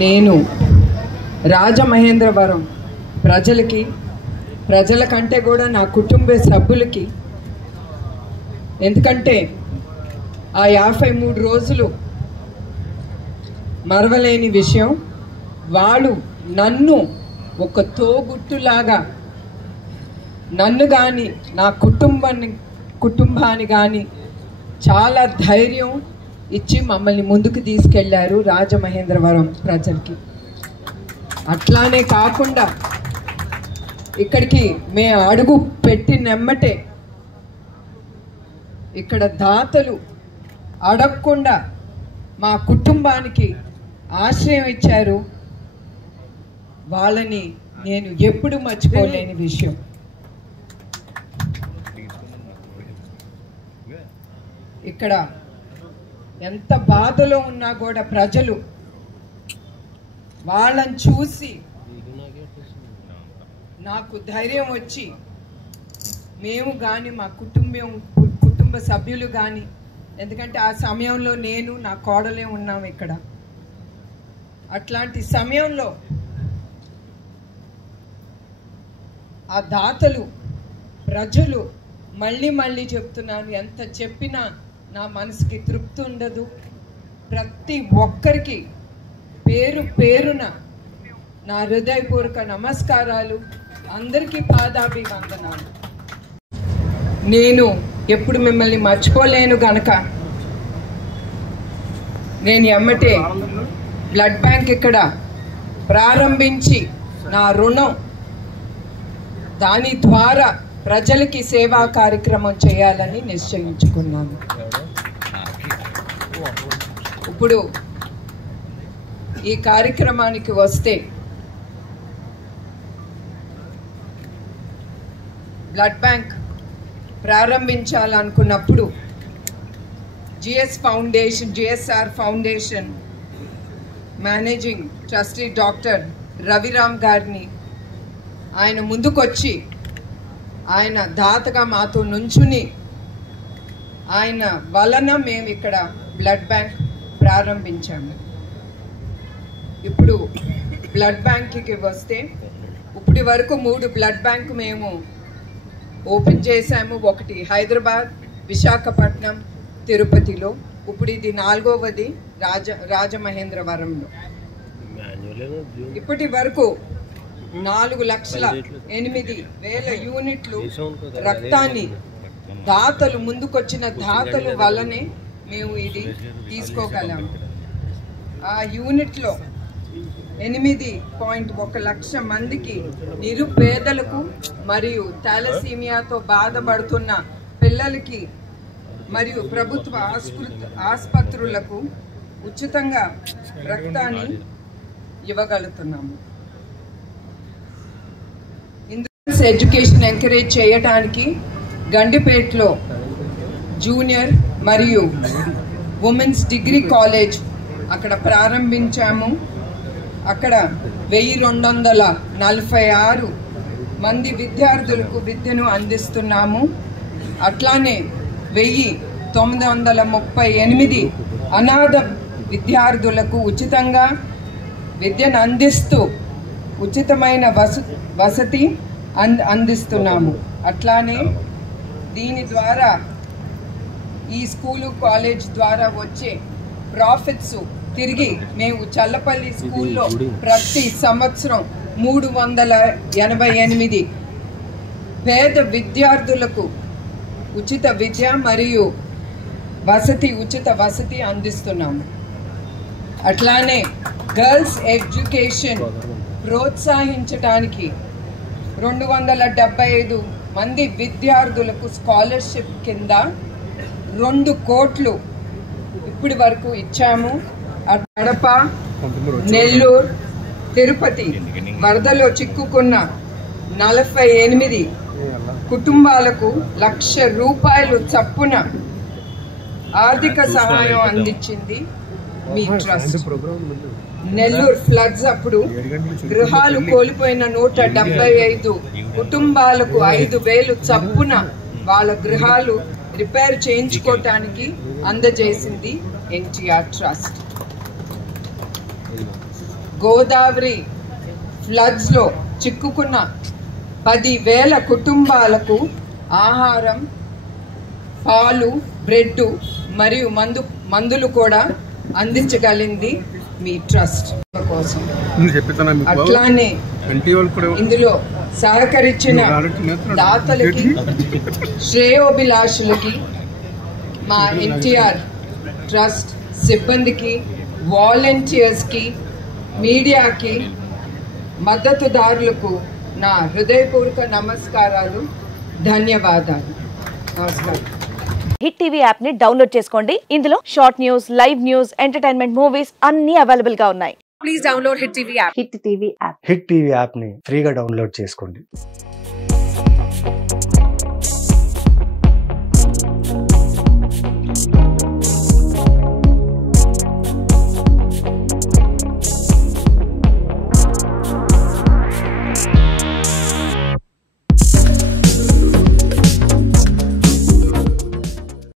నేను రాజమహేంద్రవరం ప్రజల కంటే కూడా నా కుటుంబ సభ్యులకి, ఎందుకంటే ఆ 53 రోజులు మరవలేని విషయం. వాళ్ళు నన్ను ఒక తోబుట్టులాగా నన్ను కానీ నా కుటుంబాన్ని కానీ చాలా ధైర్యం ఇచ్చి మమ్మల్ని ముందుకు తీసుకెళ్లారు రాజమహేంద్రవరం ప్రజలకి. అట్లానే కాకుండా ఇక్కడికి మేము అడుగు పెట్టినెమ్మటే ఇక్కడ దాతలు అడగకుండా మా కుటుంబానికి ఆశ్రయం ఇచ్చారు. వాళ్ళని నేను ఎప్పుడు మర్చిపోలేని విషయం. ఇక్కడ ఎంత బాధలో ఉన్నా కూడా ప్రజలు వాళ్ళని చూసి నాకు ధైర్యం వచ్చి మేము కానీ మా కుటుంబ సభ్యులు కానీ, ఎందుకంటే ఆ సమయంలో నేను నా కోడలే ఉన్నాం ఇక్కడ. అట్లాంటి సమయంలో ఆ దాతలు ప్రజలు మళ్ళీ చెప్తున్నాను, ఎంత చెప్పినా నా మనసుకి తృప్తి ఉండదు. ప్రతి ఒక్కరికి పేరున నా హృదయపూర్వక నమస్కారాలు, అందరికీ పాదాభివందనాలు. నేను ఎప్పుడు మిమ్మల్ని మర్చిపోలేను గనక నేను ఎమ్మటే బ్లడ్ బ్యాంక్ ఇక్కడ ప్రారంభించి నా రుణం దాని ద్వారా ప్రజలకి సేవా కార్యక్రమం చేయాలని నిశ్చయించుకున్నాను. ఇప్పుడు ఈ కార్యక్రమానికి వస్తే బ్లడ్ బ్యాంక్ ప్రారంభించాలనుకున్నప్పుడు GSR foundation managing trustee doctor Raviram గారిని ఆయన ముందుకొచ్చి ఆయన దాతగా మాతో నుంచుని ఆయన వలన మేము ఇక్కడ బ్లడ్ బ్యాంక్ ప్రారంభించాము. ఇప్పుడు బ్లడ్ బ్యాంక్కి వస్తే ఇప్పటి వరకు 3 బ్లడ్ బ్యాంక్ మేము ఓపెన్ చేశాము. ఒకటి హైదరాబాద్, విశాఖపట్నం, తిరుపతిలో. ఇప్పుడు ఇది 4వది రాజమహేంద్రవరంలో. ఇప్పటి వరకు 4,08,000 యూనిట్లు రక్తాన్ని దాతలు ముందుకొచ్చిన దాతలు వల్లనే మేము ఇది తీసుకోగలాము. ఆ యూనిట్లో 8.1 లక్ష మందికి నిరుపేదలకు మరియు థాలసీమియాతో బాధపడుతున్న పిల్లలకి మరియు ప్రభుత్వ ఆసుపత్రులకు ఉచితంగా రక్తాన్ని ఇవ్వగలుగుతున్నాము. ఎడ్యుకేషన్ ఎంకరేజ్ చేయడానికి గండిపేటలో జూనియర్ మరియు ఉమెన్స్ డిగ్రీ కాలేజ్ అక్కడ ప్రారంభించాము. అక్కడ 1246 మంది విద్యార్థులకు విద్యను అందిస్తున్నాము. అట్లానే 1938 అనాథ విద్యార్థులకు ఉచితంగా విద్యను అందిస్తూ ఉచితమైన వసతి అందిస్తున్నాము. అట్లానే దీని ద్వారా ఈ స్కూలు కాలేజ్ ద్వారా వచ్చే ప్రాఫిట్స్ తిరిగి మేము చల్లపల్లి స్కూల్లో ప్రతి సంవత్సరం 388 పేద విద్యార్థులకు ఉచిత విద్య మరియు ఉచిత వసతి అందిస్తున్నాము. అట్లానే గర్ల్స్ ఎడ్యుకేషన్ ప్రోత్సహించడానికి 275 మంది విద్యార్థులకు స్కాలర్షిప్ కింద 2 కోట్లు ఇప్పటి వరకు ఇచ్చాము. కడప, నెల్లూరు, తిరుపతి వరదలో చిక్కుకున్న 48 కుటుంబాలకు ₹1,00,000 చప్పున ఆర్థిక సహాయం అందించింది మీ ట్రస్ట్. నెల్లూరు ఫ్లడ్స్ అప్పుడు గృహాలు కోల్పోయిన 175 కుటుంబాలకు 5,000 చప్పున వాళ్ళ గృహాలు రిపేర్ చేయించుకోవటానికి అందజేసింది ఎన్టీఆర్ ట్రస్ట్. గోదావరి ఫ్లడ్స్లో చిక్కుకున్న 10,000 కుటుంబాలకు ఆహారం, పాలు, బ్రెడ్ మరియు మందులు కూడా అందించగలిగింది మీ ట్రస్ట్ కోసం. అట్లానే ఇందులో సహకరించిన దాతలకి, శ్రేయోభిలాషులకి, మా ఎన్టీఆర్ ట్రస్ట్ సిబ్బందికి, వాలంటీర్స్కి, మీడియాకి, మద్దతుదారులకు నా హృదయపూర్వక నమస్కారాలు, ధన్యవాదాలు. నమస్కారం. హిట్ టీవీ యాప్ ని డౌన్లోడ్ చేసుకోండి. ఇందులో short news, live news, entertainment movies అన్ని అవైలబుల్ గా ఉన్నాయి. Please download hit TV app. Hit TV app ని ఫ్రీగా డౌన్లోడ్ చేసుకోండి.